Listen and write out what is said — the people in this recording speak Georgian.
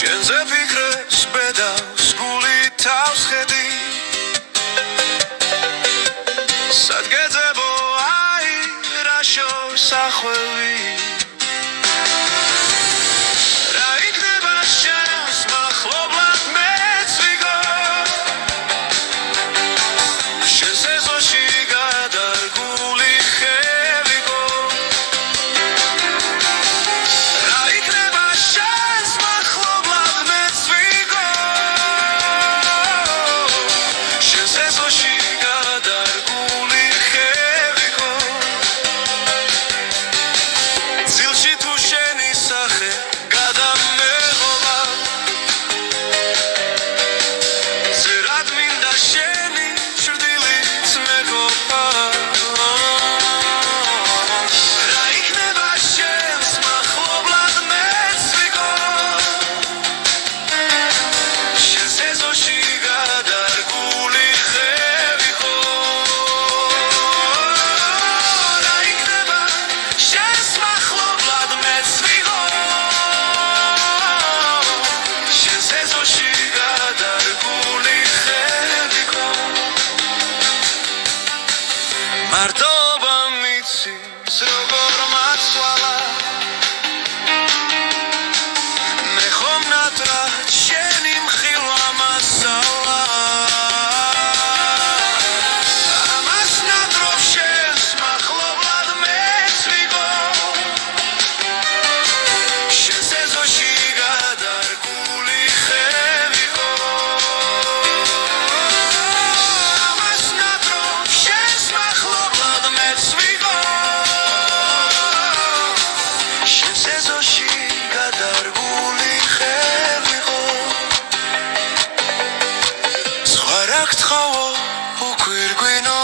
შენზე ფიქრებს ბედავს გული თავს ხედი სადგეძებო აი რა შორს ახვევი რა იქნება შენს მახლობლად მეც ვიგო შენს ეზოში გადარგული ხევიკო რა იქნება შენს მახლობლად მეც ვიგო შენს ეზოში გადარგული ხევიკო ძილში თუ შენი სახე გადამეღოლა ზერად მინდა შენი ჭრდილით მეგობრა რა იქნება შენს მახლობლად მეც ვიგო შენს ეზოში გადარგული ხევიკო რა იქნება შენს მახლობლად მეც ვიგო შენს ეზოში გადარგული ხევიკო მარტობა მიცის როგორ მაცვალა მე ხომ ნატრად შენი მხილვა მასალა ამას ნადრობ შენს მახლობლად მეც ვიგო შენს ეზოში გადარგული ხევიკო ამას ნადრობ შენს მახლობლად მეც ვიგო შენს ეზოში გადარგული ხევიკო სხვა რა გთხოვო უგვირგვინო